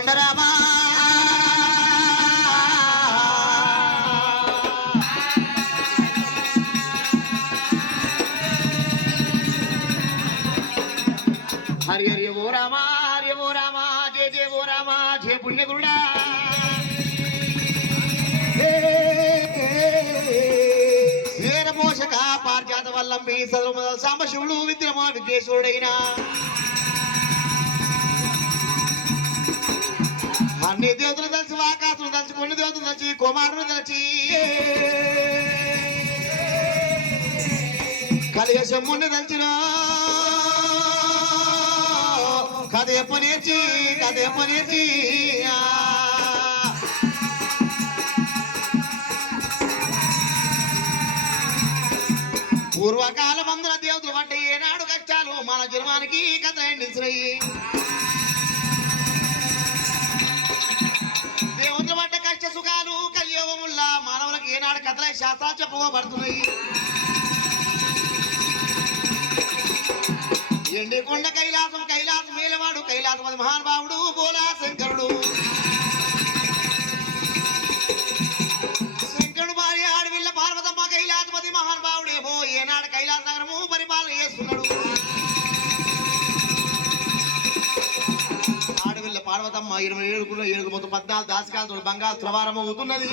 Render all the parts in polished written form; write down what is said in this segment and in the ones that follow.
కోదండరామా హరి హరి ఓ రామా హరి ఓ రామా జయ జయ ఓ రామా జయ పుణ్యగురుడా పోషక పార్జాత వల్లంబి సాంబశివుడు విద్యమా విద్యేశ్వరుడైనా అన్ని దేవతలు తెలిసి ఆకాశులు తెలిసి కొన్ని దేవతలు తెలిసి కుమారులు తెలిసి కలియశమ్ముని తెలిసిన కథ ఎప్పనేర్చి పూర్వకాల మందుల దేవతలు అంటే ఏనాడు కష్టాలు మన జన్మానికి కథ నిలిచినాయి దేవుతుల పడ్డ కష్ట సుఖాలు కలియోగముల్లా మానవులకు ఏనాడు కథల శాస్త్రాలు చెప్పుకోబడుతున్నాయి ఎండికొండ కైలాసం మేలవాడు కైలాసపతి మహానుభావుడు బోలా శంకరుడు భార్య ఆడవిల్ల పార్వతమ్మ కైలాసపతి మహానుభావుడేమో ఏనాడు కైలాస నగరము పరిపాలన చేస్తున్నాడు ఆడవిల్ల పార్వతమ్మ 27 ఏడుగురు మొత్తం 14 దాసికాలతో బంగారు త్రవారం అవుతున్నది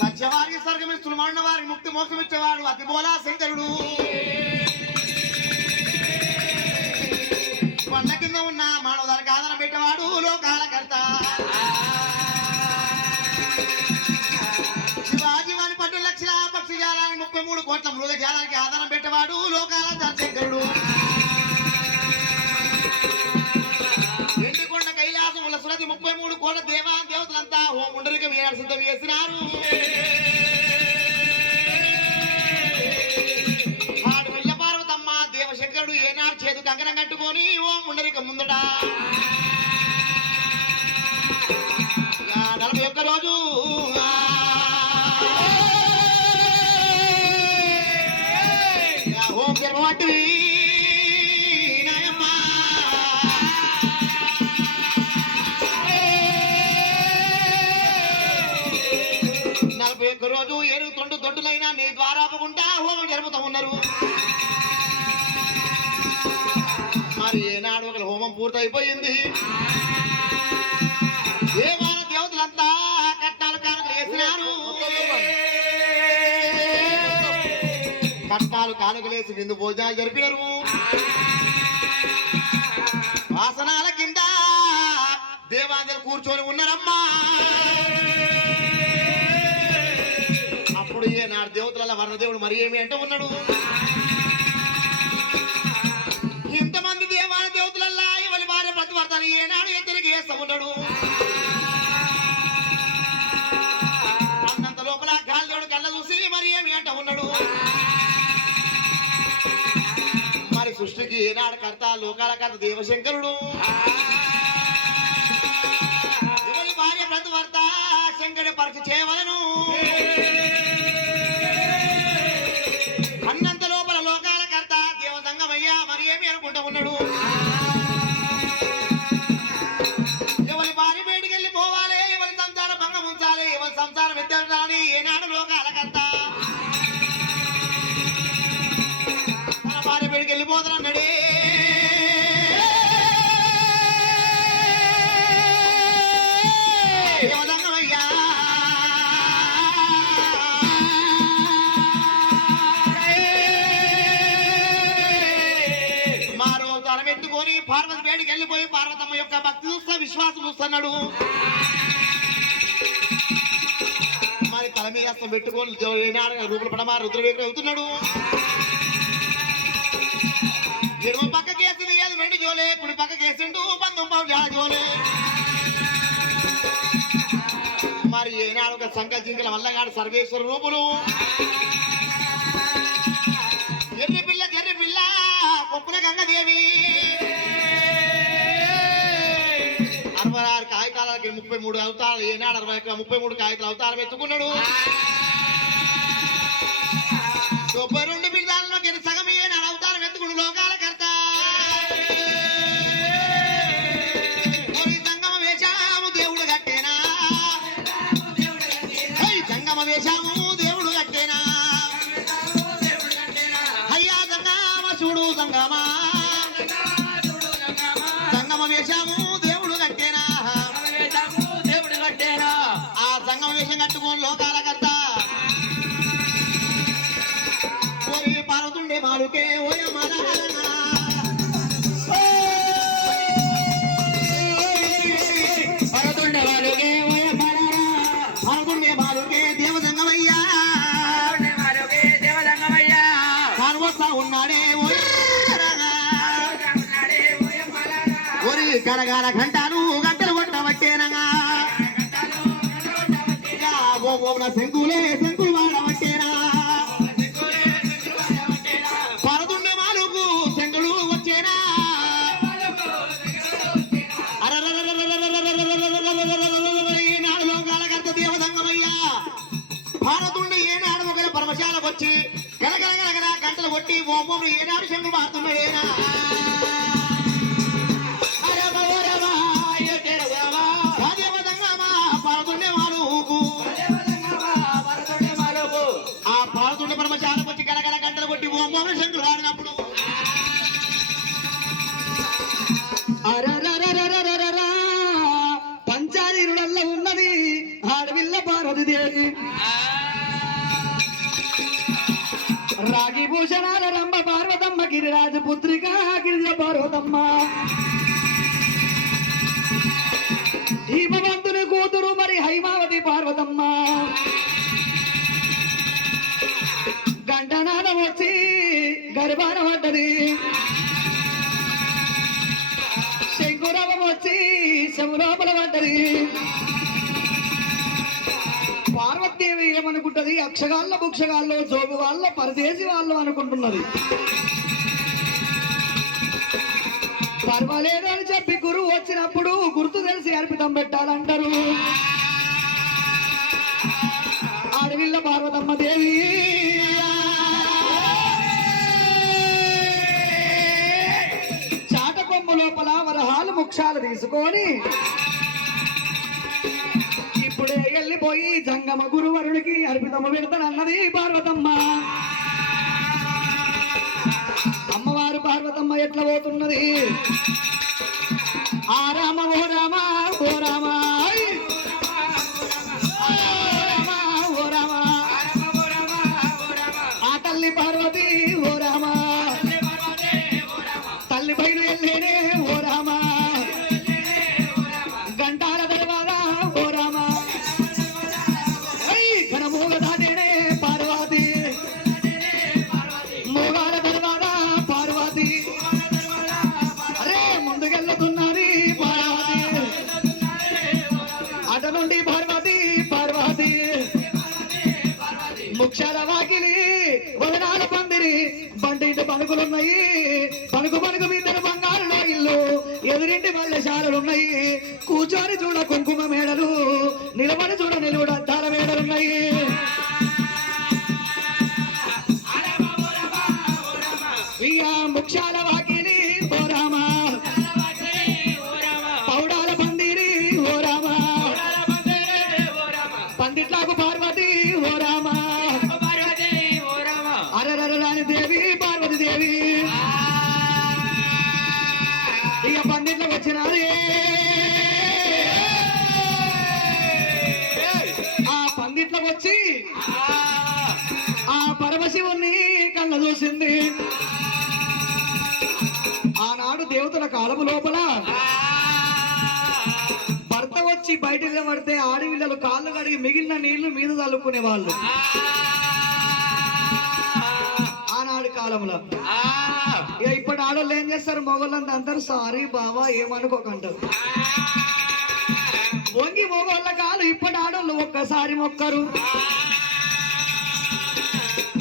సత్యవారికి స్వర్గమిస్తులు మరణ వారికి ముక్తి మోక్షం ఇచ్చేవాడు అతి బోలా శంకరుడు కొండ కింద ఉన్న మానవుదానికి ఆధారం పెట్టేవాడు లోకాల కర్త శివాజీవాని 10 లక్షల పక్షి జాలానికి 33 కోట్ల మృగ జాలానికి ఆధారం పెట్టేవాడు లోకాల శంకరుడు ఎండికొండ కైలాసముల సురతి 33 కోట్ల దేవతలంతా ఓ ముండలిక వీరాడు సిద్ధం చేసినారు ఆడవిల్ల పార్వతమ్మ దేవశంకరుడు ఏనాడు చేతు కంకణం కట్టుకొని ఓ ముండలిక ముందట 41 రోజు ఓం జన్మవంటి నాయమ్మ 41 రోజు 7 దొడ్డులైనా నీ ద్వారాపకుండా హోమం జరుపుతూ ఉన్నారు మరి ఏనాడు ఒక హోమం పూర్తయిపోయింది దేవాల దేవతలంతా కట్నాలు కానుకలు వేసినారు కట్నాలు కానుకలేసి విందు భోజనాలు జరిపినారు వాసనాల కింద దేవాంజలు కూర్చొని ఉన్నారమ్మా అప్పుడు ఏనాడు దేవతల వర్ణదేవుడు మరి ఏమి అంటే ఉన్నాడు ఇంతమంది దేవాల దేవతలల్లా ఎవరి భార్య ప్రతివర్తన ఏనాడు ఎత్తరికి చేస్తూ ఉన్నాడు అన్నంత లోపల గాలిదేవుడు కళ్ళ చూసి మరి ఏమి అంట ఉన్నాడు మరి సృష్టికి ఏనాడు కర్త లోకాల కర్త దేవశంకరుడు ఎవరి భార్య ప్రతివర్త శంకరుడి పరీక్ష చేయవలను అన్నంత లోపల లోకాల కర్త దేవసంగమయ్యా మరి ఏమి అనుకుంటా ఉన్నాడు ఎవరి భార్య బయటికి వెళ్ళి పోవాలి ఎవరి సంసార భంగం ఉంచాలి ఎవరి సంసారం ఎత్తాలి ఏనాడు లోకాల కర్త మన భార్య బయటికి వెళ్ళిపోతానన్నాడే దేవసంగమయ్యా ఎత్తుకొని పార్వతి వేడికి వెళ్ళిపోయి పార్వతమ్మ యొక్క భక్తి చూస్తా విశ్వాసం చూస్తున్నాడు మరి తల మీద హస్తం పెట్టుకొని రూపుల పడమా రుద్రవేకుడు అవుతున్నాడు ఎడమ పక్క కేసింది ఏది వెండి జోలే కుడి పక్క కేసిండు 19 జోలే మరి ఏనాడు ఒక సంఘ జింకల వల్లగాడు సర్వేశ్వర రూపులు జర్రి పిల్ల కొప్పున గంగదేవి 66 కాయకాలకి 33 అవతారాలు ఏనాడు 33 కాయకాల అవతారం ఎత్తుకున్నాడు 92 బిడ్డలలో సగం ఏనాడు అవతారం ఎత్తుకున్నాడు లోకాల కర్త జంగమా జంగమ వేషము దేవుడు కట్టేనా ఆ జంగమ వేషం కట్టుకొని లోకాల కర్త ఓరి పార్వతుండే మాలుకే ఓయ పార్వతుండే మాలుకే దేవజంగమయ్యా కానువస్తా ఉన్నాడే ఓరి గరగర గంటలు గంటలు కొట్టబట్టేనగా ఓం శంకులే శంకులు వాడబట్టేనా పరదుండే మాలుకు శంకులు వచ్చేనా ఈనాడు లోకాల కర్త దేవదంగమయ్యా భారతుండే ఏనాడు ఒకరి పరమశాలకు వచ్చి గలగలగలగల గంటలు కొట్టి ఓం ఏనాడు శంకు మారుతున్నాడేనా ఆ పాలతుండే పరమశాలకు వచ్చి గలగల గంటలు కొట్టి ఓం శంకులు ఆడినప్పుడు పంచాలీరుడల్లో ఉన్నది ఆడవిల్ల పార్వతీదేవి రాగి భూషణాల రంభ పార్వతమ్మ గిరిరాజ పుత్రిక గిరిజ పార్వతమ్మ హీమవంతుని కూతురు మరి హైమావతి పార్వతమ్మ గంటనాదం వచ్చి గర్భాన పడ్డది శంకురామం వచ్చి శములోపల పడ్డది పార్వతీదేవి ఏమనుకుంటది అక్షగాళ్ళ బుక్షగాళ్ళు జోగు వాళ్ళ పరదేశి వాళ్ళు అనుకుంటున్నది పర్వాలేదు అని చెప్పి గురువు వచ్చినప్పుడు గుర్తు తెలిసి అర్పితం పెట్టాలంటారు అడవిల్ల పార్వతమ్మ దేవి చాటకొమ్ము లోపల వరహాలు ముక్షాలు తీసుకొని ఇప్పుడే వెళ్ళిపోయి జంగమ గురువరుడికి అర్పితము పెడతానన్నది పార్వతమ్మ అమ్మవారు పార్వతమ్మ ఎట్లా పోతున్నది ఆ రామ ఓ రామ ఓ రామ ఓ రామ ఆ తల్లి పార్వతి ఓ రామ తల్లి పైన వెళ్ళేనే ఓ రామ గంటాల తర్వాత ఓ రామ ఘనమూగ దాటేనే పార్వతి మూగాల తర్వాత పార్వతి అరే ముందుకెళ్ళుతున్నది పార్వతి అట నుండి పార్వతి పార్వతి ముక్షాల వాకిలి వదనాల పందిరి బంటింటి పలుకులున్నాయి పలుకు పలుకు మీద బంగారులో ఇల్లు ఎదురింటి మల్లెశాలలున్నాయి కూర్చొని చూడ కుంకుమ మేడలు నిలబడి చూడ నిలువుడు అద్దాల మేడలున్నాయి ముక్షాల వాకిలి ఓ రామ పౌడాల పందిరి ఓ రామ పందిట్లాకు పార్వతి ఓ రామ అరరరాని దేవి పార్వతి దేవి ఇక పందిట్లోకి వచ్చినారు ఆ పందిట్లోకి వచ్చి ఆ పరమశివుణ్ణి కళ్ళ చూసింది ఆనాడు దేవతల కాలము లోపల భర్త వచ్చి బయట నిలబడితే ఆడవిల్లలు కాళ్ళు కడిగి మిగిలిన నీళ్లు మీద చల్లుకునే వాళ్ళు ఆనాడు కాలంలో ఇక ఇప్పటి ఆడవాళ్ళు ఏం చేస్తారు మొగోళ్ళంతా అందరు సారీ బావా ఏమనుకోకంటారు వంగి మొగోళ్ళ కాలు ఇప్పటి ఆడవాళ్ళు ఒక్కసారి మొక్కరు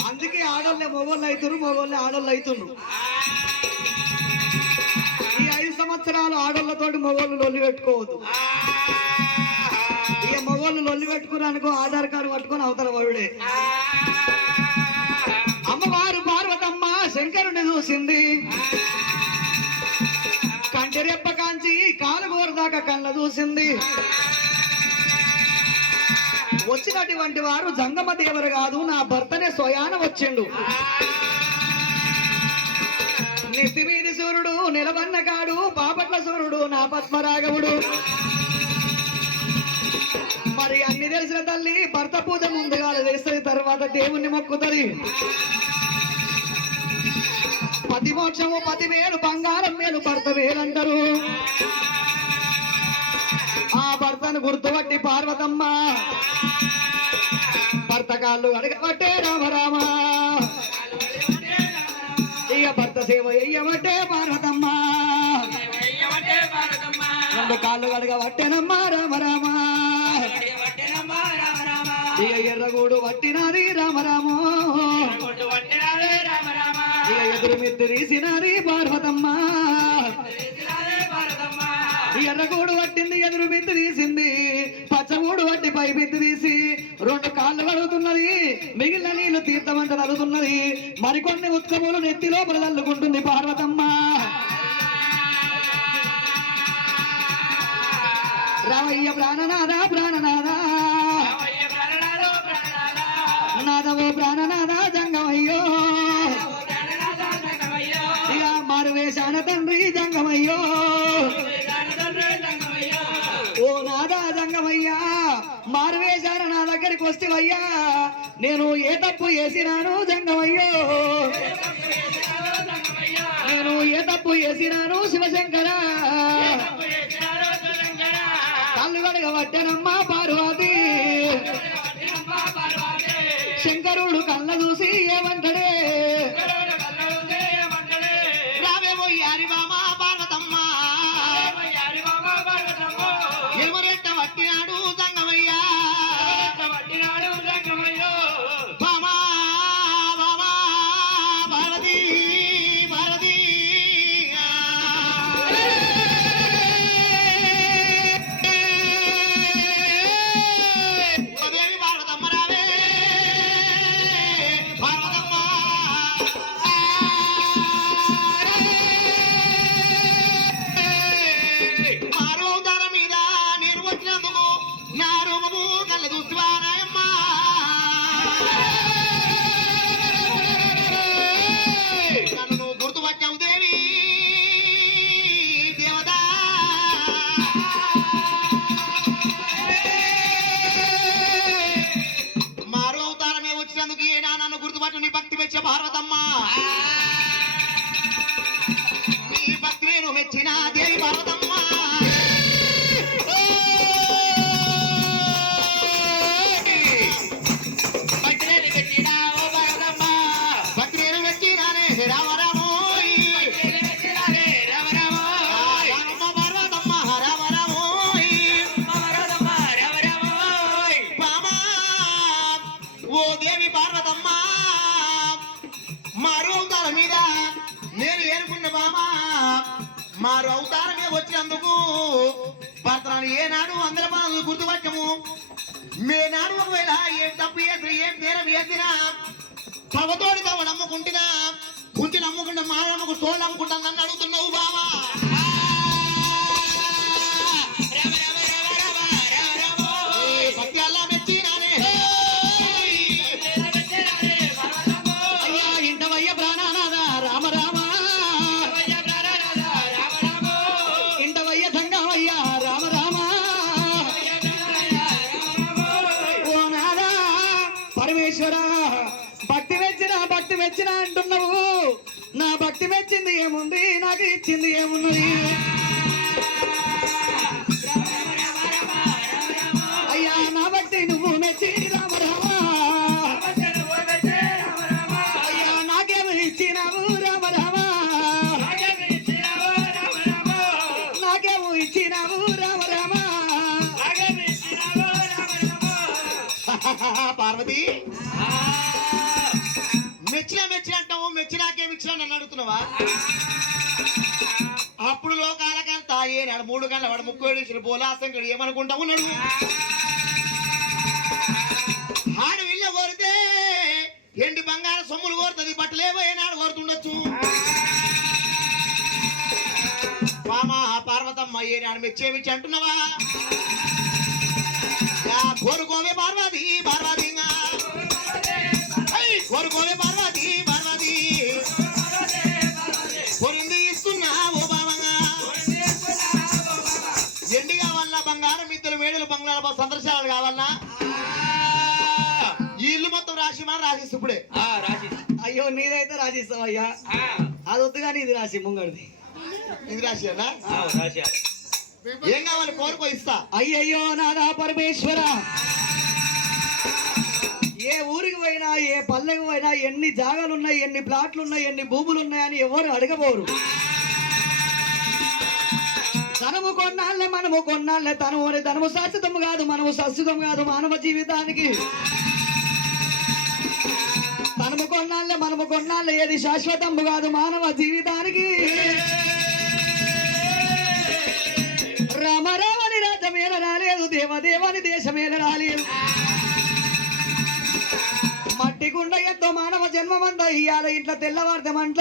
అందుకే ఆడోళ్ళే మొగోళ్ళు అవుతున్నారు మొగోళ్ళే ఆడోళ్ళు అవుతున్నారు ఈ 5 సంవత్సరాలు ఆడోళ్ళతోటి మొగోళ్ళు లొల్లి పెట్టుకోవద్దు ఇక మొగోళ్ళు లొల్లి పెట్టుకున్నానుకో ఆధార్ కార్డు పట్టుకొని అవతల వరుడే అమ్మవారు పార్వతమ్మ శంకరుని చూసింది కంటి రెప్ప కాంచి కాలు దాకా కళ్ళ చూసింది వచ్చినటువంటి వారు జంగమ దేవరు కాదు నా భర్తనే స్వయాన వచ్చిండు నీ నా పద్మరాఘవుడు మరి అన్ని తెలిసిన తల్లి భర్త పూజ ముందుగా చేస్తుంది తర్వాత దేవుణ్ణి మొక్కుతుంది పతి మోక్షము 10 వేలు బంగారం మేలు భర్త వేలంటారు ఆ భర్తను గుర్తుపట్టి పార్వతమ్మ భర్త కాళ్ళు అడగబట్టే రామరామ ఇక భర్త సేవ ఎయ్యబట్టే పార్వతమ్మ 2 కాళ్ళు అడగబట్టేనమ్మా రామరామ ఇక ఎర్రగూడు పట్టినది రామరామ ఇక ఎదురు మిద్దు తీసినది పార్వతమ్మ ఎర్రగూడు పట్టింది ఎదురు మిద్దు తీసింది పచ్చగూడు పట్టి పై మిద్దు తీసి 2 కాళ్ళు కడుగుతున్నది మిగిలిన నీళ్లు తీర్థమంట తలుగుతున్నది మరికొన్ని ఉత్సములు నెత్తి లోపల తల్లుకుంటుంది పార్వతమ్మ రావయ్య ప్రాణనాథ ప్రాణనాథ నాదవో ప్రాణనాథ జంగమయ్యో ఇక మారువేశాన తండ్రి జంగమయ్యో ఓ నాదా జంగమయ్యా మారువేశాన నా దగ్గరికి వస్తేవయ్యా నేను ఏ తప్పు చేసినాను జంగమయ్యో నేను ఏ తప్పు చేసినాను శివశంకర కళ్ళు గడగబట్టెనమ్మా పార్వతి శంకరుడు కళ్ళ చూసి ఏమంటాడే రావేమో యారి బామా పార్వతమ్మ ఎవరెట్ట పట్టినాడు సంగమయ్యా బామా బామా పార్వతి పార్వతి దేవి పార్వతమ్మ రావే పార్వతమ్మ మారు అవతార మీద నేను వచ్చినందుకు నా రూపము కళ్ళ చూస్తువా నాయమ్మ నన్ను నువ్వు గుర్తుపట్టావు దేవి దేవత మారు అవతారమే వచ్చినందుకు ఏనా నన్ను గుర్తుపట్టు నీ భక్తి మెచ్చ పార్వతమ్మ నీ భక్తి నేను మెచ్చిన దేవి పార్వతమ్మ భక్తి నేను మెచ్చినానే రామరామోయ్ రామమ్మ పార్వతమ్మ రామరామోయ్ బామా ఓ దేవి పార్వతమ్మ మారు అవతారం మీద నేను ఏనుకున్న బామా మారు అవతారమే వచ్చినందుకు భర్తను ఏనాడు అందరి మనం గుర్తుపట్టము మేనాడు ఒకవేళ ఏం తప్పు చేసిన ఏం నేరం చేసినా తవతోడి తవ నమ్ముకుంటున్నా కుంటి నమ్ముకుంటా మా నమ్ముకు తోడు నమ్ముకుంటా నన్ను అడుగుతున్నావు బామా సత్యాల్లా మెచ్చినానే అయ్యా ఇంటవయ్య ప్రాణనాథ రామ రామ ఇంటవయ్య సంగమయ్య రామ రామ ఓ నాదా పరమేశ్వర భక్తి మెచ్చిన అంటున్నావు నా భక్తి మెచ్చింది ఏముంది నాకు ఇచ్చింది ఏమున్నది అయ్యా నా భక్తి నువ్వు మెచ్చి రామ రామ అయ్యా నాకేమి ఇచ్చినావు రామ రామ నాకేమో ఇచ్చినావు రామ రామ పార్వతి మెచ్చిన అంటావు మెచ్చినాకేమి ఇచ్చినా నన్ను అడుగుతున్నావా అప్పుడు లోకాలకంతా ఏనాడు 3 గంటల వాడు 37 పోలాసంకడు ఏమనుకుంటా ఉన్నాడు ఆడు ఇళ్ళ కోరితే ఎండి బంగారు సొమ్ములు కోరుతుంది బట్టలేవో ఏనాడు కోరుతుండొచ్చు మామా పార్వతమ్మ ఏనాడు మెచ్చేమిచ్చి అంటున్నావా కోరుకోవే పార్వతి పార్వతి కోరుకోవే పార్వతి పార్వతి కొరింది ఇస్తున్నా ఓ బావంగా మండల సందర్శనాలు కావాలన్నా ఈ ఇల్లు మొత్తం రాసిమని రాసిస్తు ఇప్పుడే రాసి అయ్యో నీదైతే రాసిస్తావు అయ్యా అది వద్దు కానీ ఇది రాసి ముంగడిది ఇది రాసినా రాసి ఏం కావాలి కోరుకో ఇస్తా. అయ్యయ్యో నాదా పరమేశ్వర ఏ ఊరికి పోయినా ఏ పల్లెకి పోయినా ఎన్ని జాగాలు ఉన్నాయి ఎన్ని ప్లాట్లు ఉన్నాయి ఎన్ని భూములు ఉన్నాయని ఎవరు అడగబోరు. ధనము కొన్నాళ్ళే మనము కొన్నాళ్ళే ధనము శాశ్వతము కాదు మనము శాశ్వతం కాదు మానవ జీవితానికి. ధనము కొన్నాళ్ళే మనము కొన్నాళ్ళే ఏది శాశ్వతము కాదు మానవ జీవితానికి. రామరావని రాజ్యమేల రాలేదు దేవదేవని దేశమేల రాలేదు. మట్టి గుండ ఎంతో మానవ జన్మమంతా ఇయ్యాల ఇంట్లో తెల్లవార్తమంట.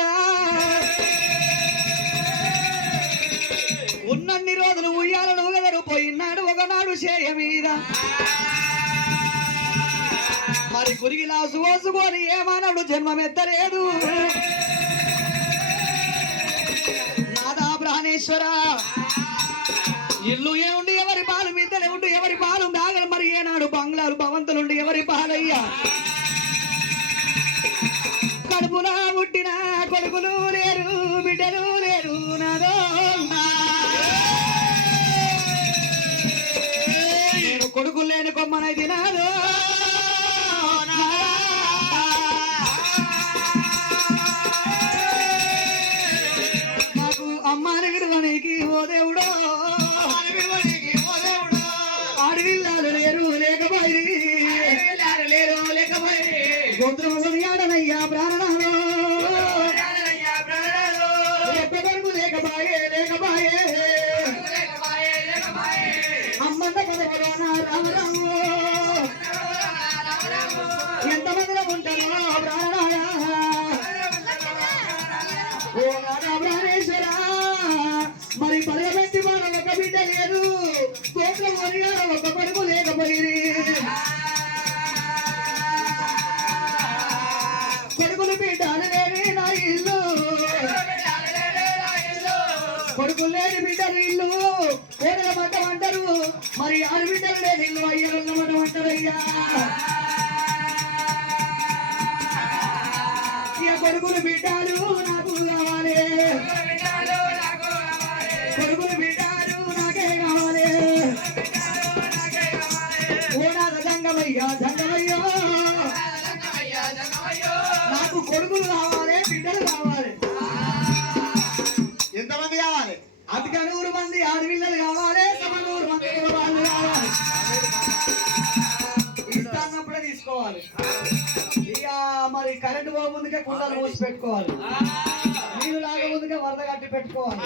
ఉన్నన్ని రోజులు ఉయ్యాలను ఊగలరు పోయినాడు ఒకనాడు చేయ మీద. మరి కురిగిలా సుకోసుకొని ఏ మానవుడు జన్మమెత్తలేదు. నాదా ప్రాణేశ్వర ఇల్లు ఏ ఉండి ఎవరి పాలు మిద్దలే ఉండి ఎవరి పాలు దాగలు. మరి ఏనాడు బంగ్లాలు భవంతులుండి ఎవరి పాలయ్యా. కడుపులా పుట్టిన కొడుకులు లేరు బిడ్డలు లేరు నాదో. నేను కొడుకులు లేని కొమ్మనైతే నాదో. నాకు అమ్మాని విడుదనికి ఓ దేవుడో ఆడవిల్లాలు లేరు లేకపోయి గోత్రమయ్యాడనయ్యా ప్రాణనాలు ఎక్కడకు లేకపాయే లేకపాయే అమ్మంత పదవలోన రామరాము ఎంతమందిలో ఉంటారో ప్రాణనాయ ఓ నాదా ప్రాణేశ్వర. మరి పదవెట్టి వాడ ఒక బిడ్డ లేదు గోత్రం ఒక కొడుకు లేకపోయి కొడుకులు బిడ్డలు లేని నా ఇల్లు కొడుకులు లేని బిడ్డలు ఇల్లు కోడల మఠం అంటారు. మరి ఆడబిడ్డలు లేని ఇల్లు అయ్యల మఠం అంటారయ్యా. ఇక కొడుకులు బిడ్డలు నాకు కావాలి కొడుకులు బిడ్డలు నాకే కావాలి. ఓనాద జంగమయ్యా జంగమయ్యో నాకు కొడుకులు కావాలి బిడ్డలు కావాలి. ఎంతమంది కావాలి? అతిగా 100 మంది ఆడపిల్లలు కావాలి 100 మంది వాళ్ళు కావాలి. ఇస్తాన్నప్పుడే తీసుకోవాలి. ఇక మరి కరెంటు పోక ముందుకే కుండలు మూసి పెట్టుకోవాలి. నీళ్ళు లాగ ముందుకే వరద కట్టి పెట్టుకోవాలి.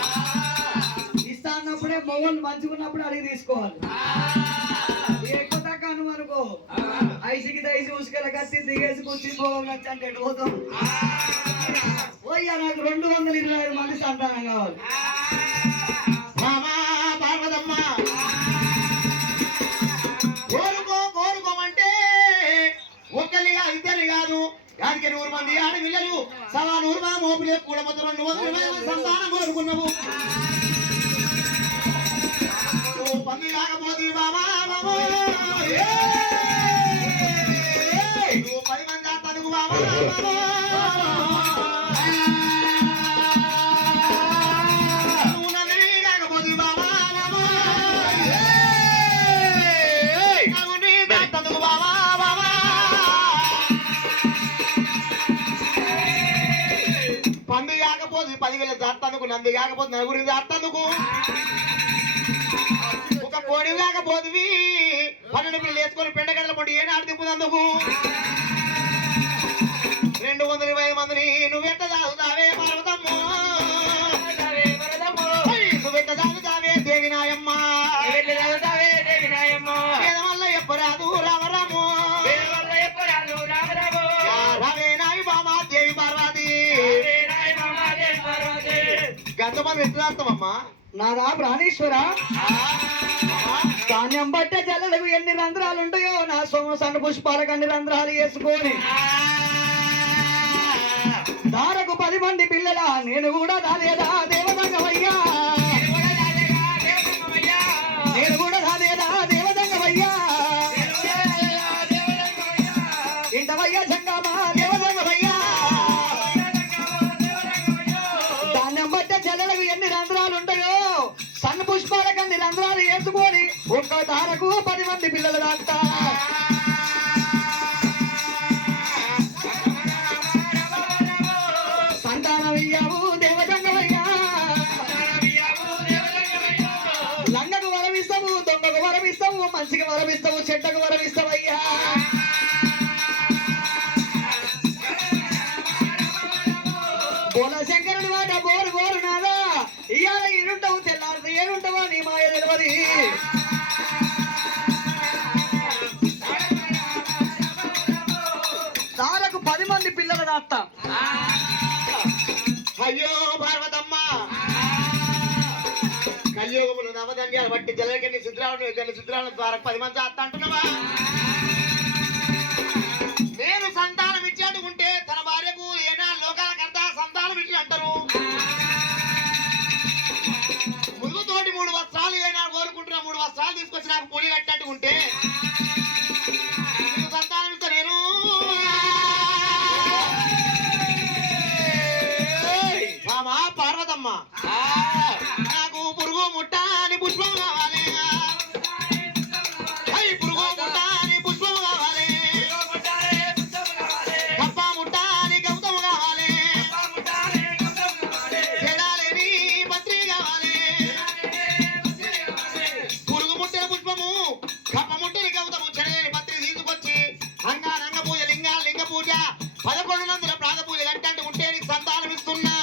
ఇస్తా అన్నప్పుడే మొగలు మంచుకున్నప్పుడు అడిగి తీసుకోవాలి. ఎక్కువ తక్కువ అనుకో ఐసికి దయసి ఉసుకల కత్తి దిగేసి కూర్చి పోగం నచ్చంటే పోతాం. పోయ్యా నాకు 225 మంది సంతానం కావాలి. మామా పార్వతమ్మ కోరుకోమంటే ఒక్కరిగా ఇద్దరు కాదు దానికి 100 మంది ఆడపిల్లలు 100 మా మోపులే కూడా మొత్తం 220 సంతానం కోరుకున్నావు. పంది కాకపోతే బాబా బాబా 10 మంది ఆడతాను బాబా పంది కాకపోతే 10,000 దాటందుకు నంది కాకపోతే నలుగురికి దాటందుకు ఒక కోడి కాకపోతే 12 పిల్లలు వేసుకొని పెండగడల పొడి ఏనాడు తిప్పుదందుకు 225 మందిని నువ్వెట్ట తాగుతావే పర్వతమ్మ నువ్వెట్ట తాగుతావే దేవినాయమ్మ వల్ల ఎప్పరాదు రామరాము రవేనాయి బామా దేవి పార్వతి గంతమంది ఎట్లా తాగుతామమ్మా? నాదా ప్రాణేశ్వర ధాన్యం బట్టే జల్లలకు ఎన్ని రంధ్రాలు ఉంటాయో నా సొమ్ము పుష్పాలకు అన్ని రంధ్రాలు వేసుకొని దారకు 10 మంది పిల్లల నేను కూడా దాలేదా దేవదంగమయ్యా నేను కూడా దాలేదా దేవదంగమయ్యా వియ్యావు దేవతంగమయ్యా లంగకు వరమిస్తావు దొంగకు వరమిస్తావు మనిషికి వరమిస్తావు చెట్టకు వరమిస్తావయ్యా బోల శంకరుడు మాట బోరు బోరు నాదా ఇవాళ ఏడుంటావు తెల్లారితే ఏడుంటావా నీ మాయ తెలియదు తారకు 10 మంది పిల్లల దాత్త అయ్యో పార్వతమ్మ కలియుగములు నవధన్యాలు బట్టి జలగని సిద్ధరావుని ద్వారా 10 మంది అత్త అంటున్నావా నేను సంతానం ఇచ్చేటుకుంటే తన భార్యకు ఏనా లోకాల కర్త సంతానం ఇచ్చి అంటారు మురుగుతోటి 3 వస్త్రాలు ఏనా కోరుకుంటున్నా 3 వస్త్రాలు తీసుకొచ్చి నాకు పూలి కట్టేట్టుకుంటే సంతానం ఇస్తా నేను మామా పార్వతమ్మ నాకు పురుగు ముట్ట అని పుష్పం కావాలి పురుగు ముట్ట అని పుష్పం కావాలి కప్ప ముట్ట అని గౌతమ కావాలి చెడాలేని పత్రి కావాలి పురుగు ముట్టిన పుష్పము కప్ప ముట్టని గౌతము చెడలేని పత్రి తీసుకొచ్చి అంగారంగ పూజ లింగ పూజ 1100 ప్రాత పూజలు అంటే ఉంటే నీకు సంతానం ఇస్తున్నా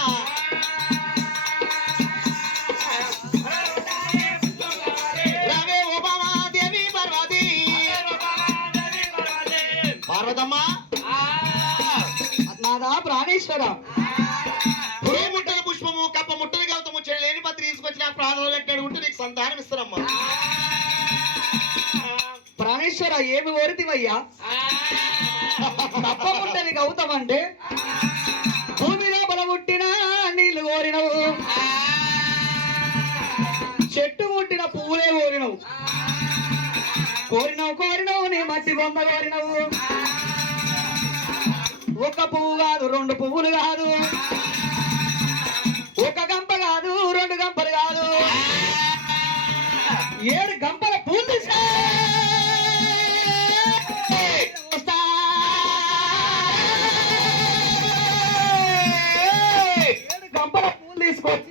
రవే ఓబామా దేవి పార్వతి పార్వతమ్మ నాదా ప్రాణేశ్వర పురుగు ముట్టని పుష్పము కప్ప ముట్టని గౌతము చెడలేని పత్రి తీసుకొచ్చి నాకు ప్రాణాలు కట్టాడు ఉంటే నీకు సంతానం ఇస్తారమ్మా ప్రాణేశ్వర ఏమి కోరితివయ్యా తప్పకుంటది గౌతమ్ అంటే భూమిలో బలముట్టిన నీళ్లు కోరినవు చెట్టు ముట్టిన పువ్వులే కోరినవు నీ మట్టి బొమ్మ కోరినవు ఒక పువ్వు కాదు 2 పువ్వులు కాదు ఒక గంప కాదు 2 గంపలు కాదు 7 గంపల పూలు తీసుకో. ఏడు గంపల పూలు తీసుకొచ్చి